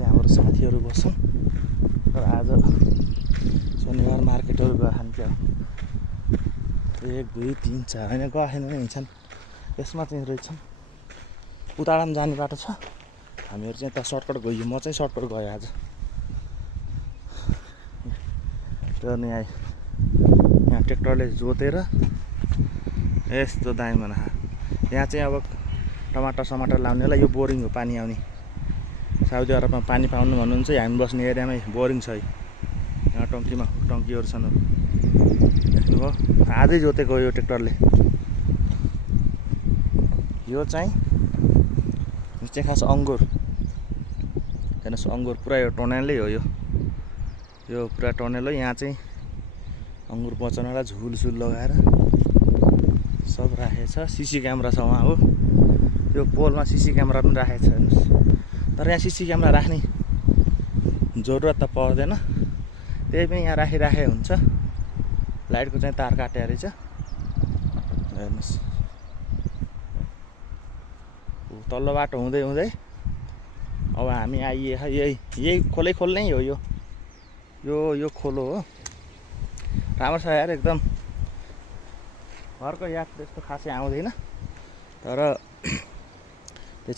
चाहिँ हाम्रो साथीहरू बस्छन् र आज शनिबार मार्केटहरू गयो खान्छ 1 2 3 4 होइन गएन नै हिँड्छन् यसमा चाहिँ रहेछन् उताडामा जाने बाटो छ हामीहरू चाहिँ यता सर्टकट गयो म चाहिँ सर्टकट गएँ आज र यहाँ ट्र्याक्टरले जोतेर यस्तो दामी बना यहाँ चाहिँ अब टमाटर समाटर लाउनेलाई यो बोरिङ हो पानी आउने साउदी अरबमा पानी पाउनु भन्नुहुन्छ हामी बस्ने एरियामै बोरिङ छ यहाँ टङ्कीमा टङ्कीहरू छन् देख्नुभयो आजै जोतेको यो ट्र्याक्टरले यो चाहिँ खास अङ्गुर हेर्नुहोस् अङ्गुर पुरा यो टनेलै हो यो पुरा टनेल हो यहाँ चाहिँ अङ्गुर बचाउनलाई झुलसुल लगाएर सब राखेछ सिसी क्यामेरा छ उहाँ हो यो पोलमा सिसी क्यामेरा पनि राखेको छ हेर्नुहोस् तर यहाँ सिसी क्यामेरा राख्ने जरुरत त पर्दैन त्यही पनि यहाँ राखे हुन्छ लाइटको चाहिँ तार काटे रहेछ हेर्नुहोस् तल्लो बाटो हुँदै हुँदै अब हामी आइए यही खोलै हो यो खोलो हो राम्रो छ यार एकदम घरको याद त्यस्तो खासै आउँदैन तर त्यो